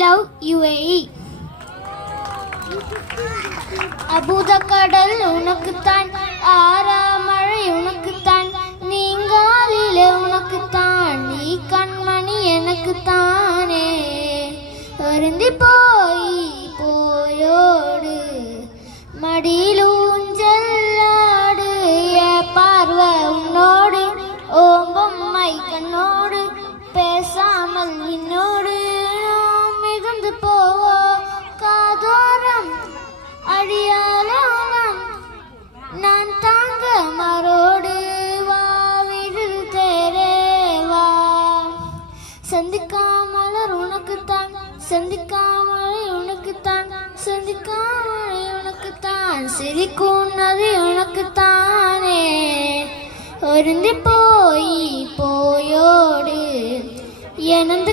Love UAE. அபூதக்கடல் உனக்குத்தான், ஆறாமழை உனக்குத்தான், நீங்காலில உனக்குத்தான், நீ கண்மணி எனக்குத்தானே. வருந்தி போய் போயோடு மடியில் ஊஞ்சல்லாடு, பார்வை உன்னோடு ஓம்பம்மை கண்ணோடு, பேசாமல் என்னோடு நாம் மிகுந்து போவோ காதோரம் அழியாலம். நான் தாங்க மரோடு வா விழில் தேரே வா. சந்திக்காமலர் உனக்குத்தான், சந்திக்காமலை உனக்குத்தான், சந்திக்காமலை உனக்குத்தான், சிரிக்கும் நதி உனக்குத்தானே. ஒருந்தி போய் போயோடு எனது